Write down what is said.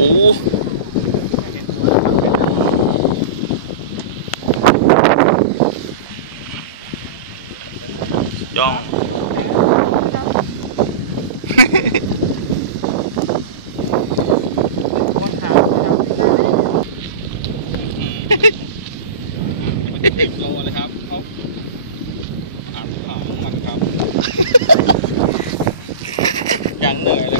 Giòn ครับครับอ่ะครับมันครับยันเหนื่อยเลย